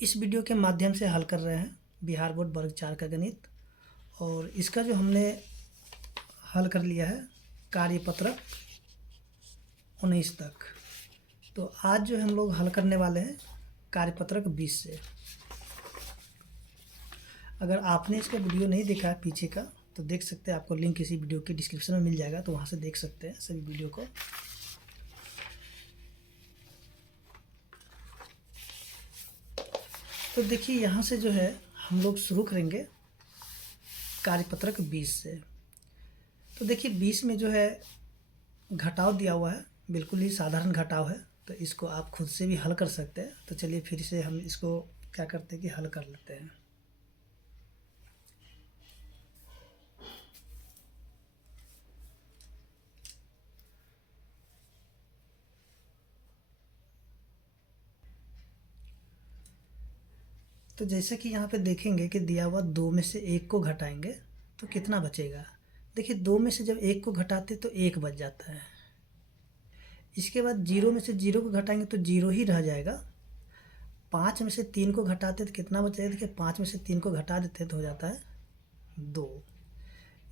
इस वीडियो के माध्यम से हल कर रहे हैं बिहार बोर्ड वर्ग 4 का गणित। और इसका जो हमने हल कर लिया है कार्यपत्रक 19 तक। तो आज जो हम लोग हल करने वाले हैं कार्यपत्रक 20 से। अगर आपने इसका वीडियो नहीं देखा है पीछे का तो देख सकते हैं, आपको लिंक इसी वीडियो के डिस्क्रिप्शन में मिल जाएगा, तो वहाँ से देख सकते हैं सभी वीडियो को। तो देखिए यहाँ से जो है हम लोग शुरू करेंगे कार्यपत्रक 20 से। तो देखिए 20 में जो है घटाव दिया हुआ है, बिल्कुल ही साधारण घटाव है, तो इसको आप खुद से भी हल कर सकते हैं। तो चलिए फिर से हम इसको क्या करते हैं कि हल कर लेते हैं। तो जैसे कि यहाँ पे देखेंगे कि दिया हुआ 2 में से 1 को घटाएंगे तो कितना बचेगा। देखिए 2 में से जब 1 को घटाते तो 1 बच जाता है। इसके बाद 0 में से 0 को घटाएंगे तो 0 ही रह जाएगा। 5 में से 3 को घटाते तो कितना बचेगा। देखिए 5 में से 3 को घटा देते तो हो जाता है 2।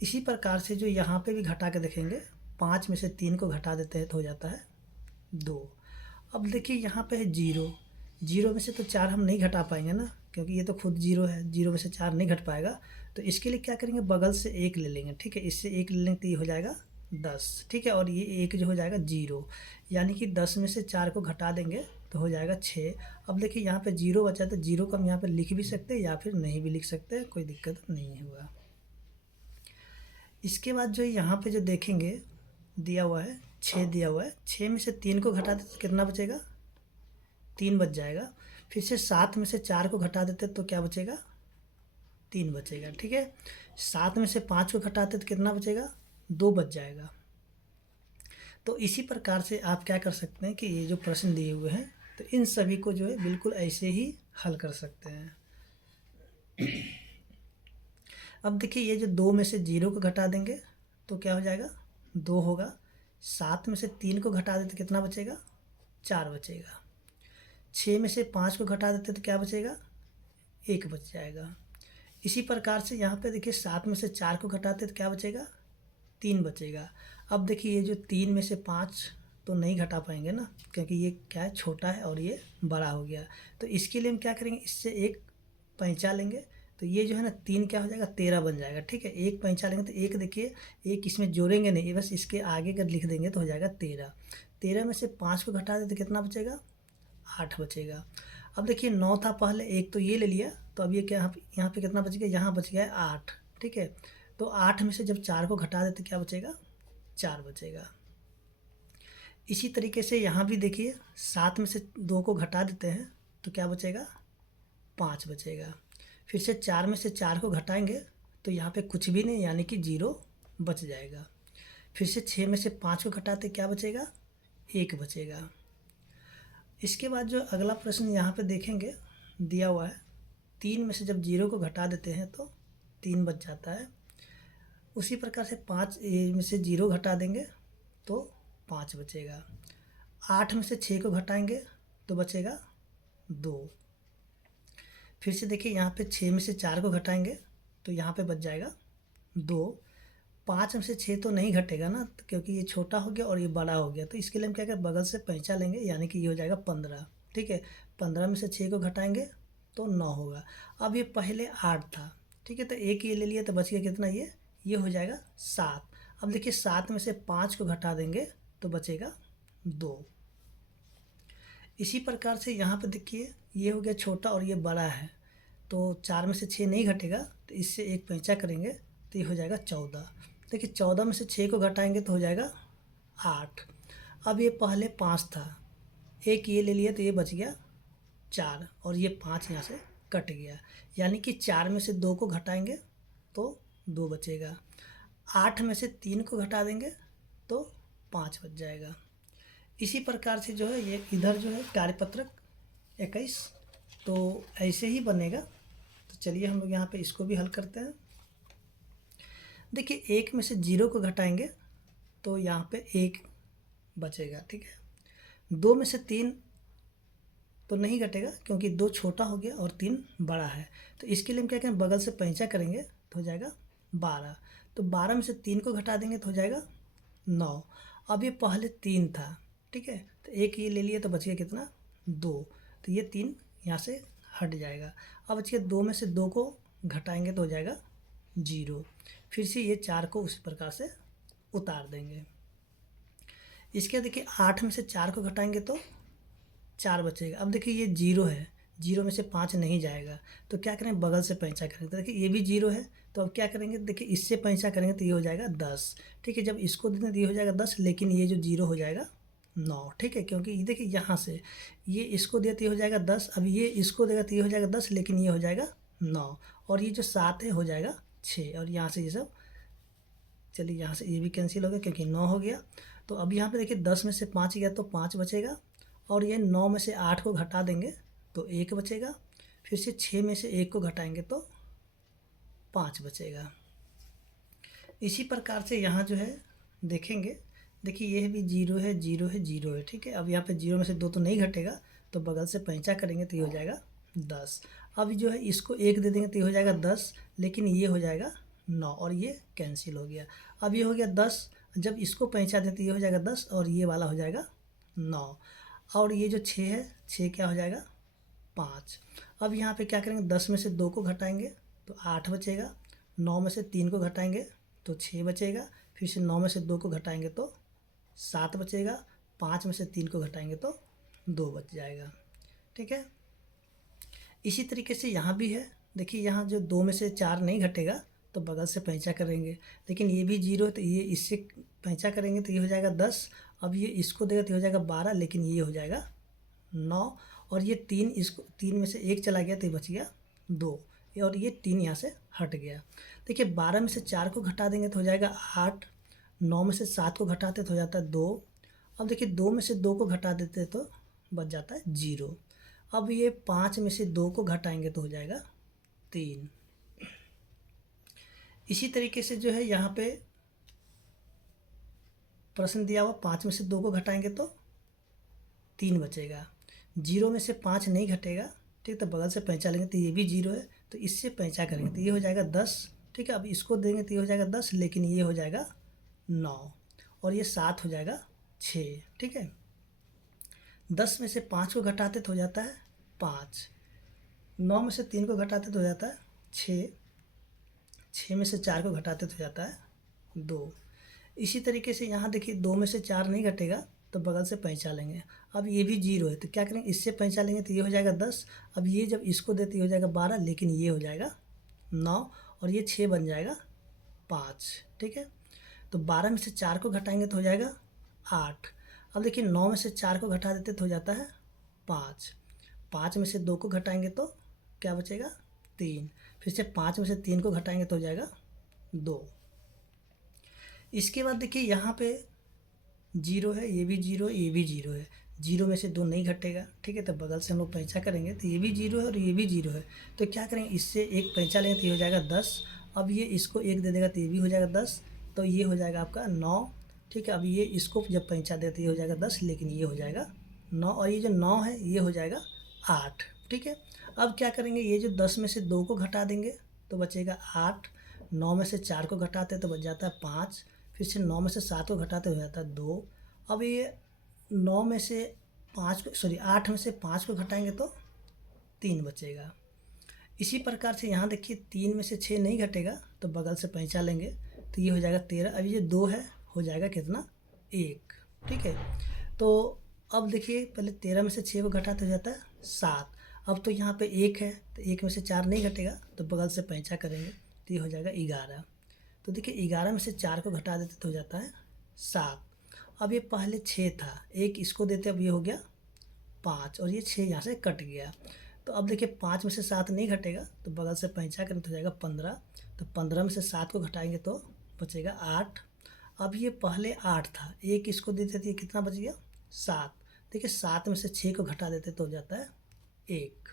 इसी प्रकार से जो यहाँ पे भी घटा के देखेंगे, 5 में से 3 को घटा देते हैं तो हो जाता है 2। अब देखिए यहाँ पे है 0। 0 में से तो 4 हम नहीं घटा पाएंगे ना, क्योंकि ये तो खुद 0 है। 0 में से 4 नहीं घट पाएगा, तो इसके लिए क्या करेंगे, बगल से 1 ले लेंगे। ठीक है, इससे 1 ले लेंगे तो ये हो जाएगा 10। ठीक है, और ये 1 जो हो जाएगा 0, यानी कि 10 में से 4 को घटा देंगे तो हो जाएगा 6। अब देखिए यहाँ पे 0 बचा, तो 0 को हम यहाँ पे लिख भी सकते हैं या फिर नहीं भी लिख सकते हैं, कोई दिक्कत नहीं होगा। इसके बाद जो यहाँ पे जो देखेंगे दिया हुआ है 6 दिया हुआ है। 6 में से 3 को घटा देते तो कितना बचेगा, 3 बच जाएगा। फिर से 7 में से 4 को घटा देते तो क्या बचेगा, 3 बचेगा। ठीक है, 7 में से 5 को घटाते तो कितना बचेगा, 2 बच जाएगा। तो इसी प्रकार से आप क्या कर सकते हैं कि ये जो प्रश्न दिए हुए हैं तो इन सभी को जो है बिल्कुल ऐसे ही हल कर सकते हैं। अब देखिए ये जो 2 में से 0 को घटा देंगे तो क्या हो जाएगा, 2 होगा। 7 में से 3 को घटा देते कितना बचेगा, 4 बचेगा। 6 में से 5 को घटा देते तो क्या बचेगा, 1 बच जाएगा। इसी प्रकार से यहाँ पे देखिए 7 में से 4 को घटाते तो क्या बचेगा, 3 बचेगा। अब देखिए ये जो 3 में से 5 तो नहीं घटा पाएंगे ना, क्योंकि ये क्या है, छोटा है और ये बड़ा हो गया। तो इसके लिए हम क्या करेंगे, इससे 1 पैंचा लेंगे तो ये जो है ना 3 क्या हो जाएगा, 13 बन जाएगा। ठीक है, 1 पैंचा लेंगे तो 1 देखिए 1 इसमें जोड़ेंगे नहीं, बस इसके आगे कर लिख देंगे तो हो जाएगा 13। 13 में से 5 को घटा देते तो कितना बचेगा, 8 बचेगा। अब देखिए 9 था पहले, 1 तो ये ले लिया, तो अब ये क्या यहाँ पे कितना बच गया, यहाँ बच गया है 8। ठीक है, तो 8 में से जब 4 को घटा देते क्या बचेगा, 4 बचेगा। इसी तरीके से यहाँ भी देखिए 7 में से 2 को घटा देते हैं तो क्या बचेगा, 5 बचेगा। फिर से 4 में से 4 को घटाएंगे तो यहाँ पे कुछ भी नहीं, यानी कि 0 बच जाएगा। फिर से 6 में से 5 को घटाते क्या बचेगा, 1 बचेगा। इसके बाद जो अगला प्रश्न यहाँ पे देखेंगे दिया हुआ है, 3 में से जब 0 को घटा देते हैं तो 3 बच जाता है। उसी प्रकार से 5 में से 0 घटा देंगे तो 5 बचेगा। 8 में से 6 को घटाएंगे तो बचेगा 2। फिर से देखिए यहाँ पे 6 में से 4 को घटाएंगे तो यहाँ पे बच जाएगा 2। 5 में से 6 तो नहीं घटेगा ना, क्योंकि ये छोटा हो गया और ये बड़ा हो गया, तो इसके लिए हम क्या करें, बगल से पैंचा लेंगे, यानी कि ये हो जाएगा 15। ठीक है, 15 में से 6 को घटाएंगे तो 9 होगा। अब ये पहले 8 था, ठीक है, तो एक ये ले लिया तो बच गया कितना, ये हो जाएगा 7। अब देखिए 7 में से 5 को घटा देंगे तो बचेगा 2। इसी प्रकार से यहाँ पे देखिए ये हो गया छोटा और ये बड़ा है, तो 4 में से 6 नहीं घटेगा, तो इससे एक पैंचा करेंगे तो ये हो जाएगा 14। देखिए 14 में से 6 को घटाएंगे तो हो जाएगा 8। अब ये पहले 5 था, एक ये ले लिया तो ये बच गया 4, और ये 5 यहाँ से कट गया, यानी कि 4 में से 2 को घटाएंगे तो 2 बचेगा। 8 में से 3 को घटा देंगे तो 5 बच जाएगा। इसी प्रकार से जो है ये इधर जो है कार्यपत्रक 21 तो ऐसे ही बनेगा। तो चलिए हम लोग यहाँ पे इसको भी हल करते हैं। देखिए 1 में से 0 को घटाएंगे तो यहाँ पे 1 बचेगा। ठीक है, 2 में से 3 तो नहीं घटेगा क्योंकि 2 छोटा हो गया और 3 बड़ा है। तो इसके लिए हम क्या करें, बगल से पैंचा करेंगे तो हो जाएगा 12। तो 12 में से 3 को घटा देंगे तो हो जाएगा 9। अब ये पहले 3 था, ठीक है, तो एक ये ले लिए तो बच गया कितना, 2। तो ये 3 यहाँ से हट जाएगा। अब बच गया 2 में से 2 को घटाएंगे तो हो जाएगा 0। फिर से ये 4 को उसी प्रकार से उतार देंगे। इसके देखिए 8 में से 4 को घटाएंगे तो 4 बचेगा। अब देखिए ये 0 है, 0 में से 5 नहीं जाएगा, तो क्या करें, बगल से पैंचा करेंगे। तो देखिए ये भी 0 है, तो अब क्या करेंगे, देखिए इससे पैंचा करेंगे तो ये हो जाएगा 10, ठीक है। जब इसको देंगे तो ये हो जाएगा 10, लेकिन ये जो 0 हो जाएगा 9, ठीक है, क्योंकि ये देखिए यहाँ से ये इसको दिया तो ये हो जाएगा 10, अब ये इसको देगा तो ये हो जाएगा 10, लेकिन ये हो जाएगा 9, और ये जो 7 है हो जाएगा 6, और यहाँ से ये सब, चलिए यहाँ से ये भी कैंसिल हो गया क्योंकि 9 हो गया। तो अब यहाँ पे देखिए 10 में से 5 गया तो 5 बचेगा, और ये 9 में से 8 को घटा देंगे तो 1 बचेगा। फिर से 6 में से 1 को घटाएंगे तो 5 बचेगा। इसी प्रकार से यहाँ जो है देखेंगे, देखिए ये भी 0 है, 0 है, 0 है, ठीक है। अब यहाँ पे 0 में से 2 तो नहीं घटेगा, तो बगल से पैंचा करेंगे तो ये हो जाएगा 10। अब जो है इसको 1 दे देंगे तो ये हो जाएगा 10, लेकिन ये हो जाएगा 9, और ये कैंसिल हो गया। अब ये हो गया 10, जब इसको पैंचा दें तो ये हो जाएगा 10, और ये वाला हो जाएगा 9, और ये जो 6 है, 6 क्या हो जाएगा 5। अब यहाँ पे क्या करेंगे, 10 में से 2 को घटाएंगे तो 8 बचेगा, 9 में से 3 को घटाएंगे तो 6 बचेगा, फिर से 9 में से 2 को घटाएंगे तो 7 बचेगा, 5 में से 3 को घटाएंगे तो 2 बच जाएगा, ठीक है। इसी तरीके से यहाँ भी है, देखिए यहाँ जो 2 में से 4 नहीं घटेगा तो बगल से पैंचा करेंगे, लेकिन ये भी 0 है तो ये इससे पैंचा करेंगे तो ये हो जाएगा 10। अब ये इसको देगा तो हो जाएगा 12, लेकिन ये हो जाएगा 9, और ये 3, इसको 3 में से 1 चला गया तो ये बच गया 2, और ये 3 यहाँ से हट गया। देखिए 12 में से 4 को घटा देंगे तो हो जाएगा 8, 9 में से 7 को घटाते तो हो जाता है 2। अब देखिए 2 में से 2 को घटा देते तो बच जाता है 0। अब ये 5 में से 2 को घटाएंगे तो हो जाएगा 3। इसी तरीके से जो है यहाँ पे प्रश्न दिया हुआ 5 में से 2 को घटाएंगे तो 3 बचेगा, 0 में से 5 नहीं घटेगा, ठीक, तो बगल से पैंचा लेंगे तो ये भी 0 है, तो इससे पैंचा करेंगे तो ये हो जाएगा 10, ठीक है। अब इसको देंगे तो ये हो जाएगा 10, लेकिन ये हो जाएगा 9, और ये 7 हो जाएगा 6, ठीक है। 10 में से 5 को घटाते तो हो जाता है 5, 9 में से 3 को घटाते तो हो जाता है 6, 6 में से 4 को घटाते तो हो जाता है 2। इसी तरीके से यहाँ देखिए 2 में से 4 नहीं घटेगा तो बगल से पैंचा लेंगे। अब ये भी 0 है तो क्या करेंगे, इससे पैंचा लेंगे तो ये हो जाएगा 10। अब ये जब इसको देते ये हो जाएगा 12, लेकिन ये हो जाएगा 9, और ये 6 बन जाएगा 5, ठीक है। तो 12 में से 4 को घटाएंगे तो हो जाएगा 8। अब देखिए 9 में से 4 को घटा देते तो हो जाता है 5, 5 में से 2 को घटाएंगे तो क्या बचेगा 3, फिर से 5 में से 3 को घटाएंगे तो हो जाएगा 2। इसके बाद देखिए यहाँ पे 0 है, ये भी 0, ये भी 0 है, 0 में से 2 नहीं घटेगा, ठीक है, तो बगल से हम लोग पैंचा करेंगे तो ये भी 0 है और ये भी 0 है, तो क्या करेंगे, इससे एक पैंचा लेंगे तो ये हो जाएगा 10। अब ये इसको 1 दे देगा तो ये भी हो जाएगा 10, तो ये हो जाएगा आपका 9, ठीक है। अब ये इसको जब पैंचा देते तो ये हो जाएगा 10, लेकिन ये हो जाएगा 9, और ये जो 9 है ये हो जाएगा 8, ठीक है। अब क्या करेंगे, ये जो 10 में से 2 को घटा देंगे तो बचेगा 8, 9 में से 4 को घटाते तो बच जाता है 5, फिर से 9 में से 7 को घटाते हो जाता है 2। अब ये 9 में से 5 को 8 में से 5 को घटाएंगे तो 3 बचेगा। इसी प्रकार से यहाँ देखिए 3 में से 6 नहीं घटेगा तो बगल से पैंचा लेंगे तो ये हो जाएगा 13। अब ये 2 है, हो जाएगा कितना 1, ठीक है। तो अब देखिए पहले 13 में से 6 को घटाते हो जाता है 7। अब तो यहाँ पे 1 है तो 1 में से 4 नहीं घटेगा तो बगल से पैंचा करेंगे तो ये हो जाएगा 11। तो देखिए 11 में से 4 को घटा देते तो हो जाता है 7। अब ये पहले 6 था, 1 इसको देते, अब ये हो गया 5, और ये 6 यहाँ से कट गया। तो अब देखिए 5 में से 7 नहीं घटेगा तो बगल से पैंचा करें तो हो जाएगा 15। तो 15 में से 7 को घटाएंगे तो बचेगा 8। अब ये पहले 8 था, 1 इसको देते थे, कितना बच गया 7। देखिए 7 में से 6 को घटा देते तो हो जाता है 1।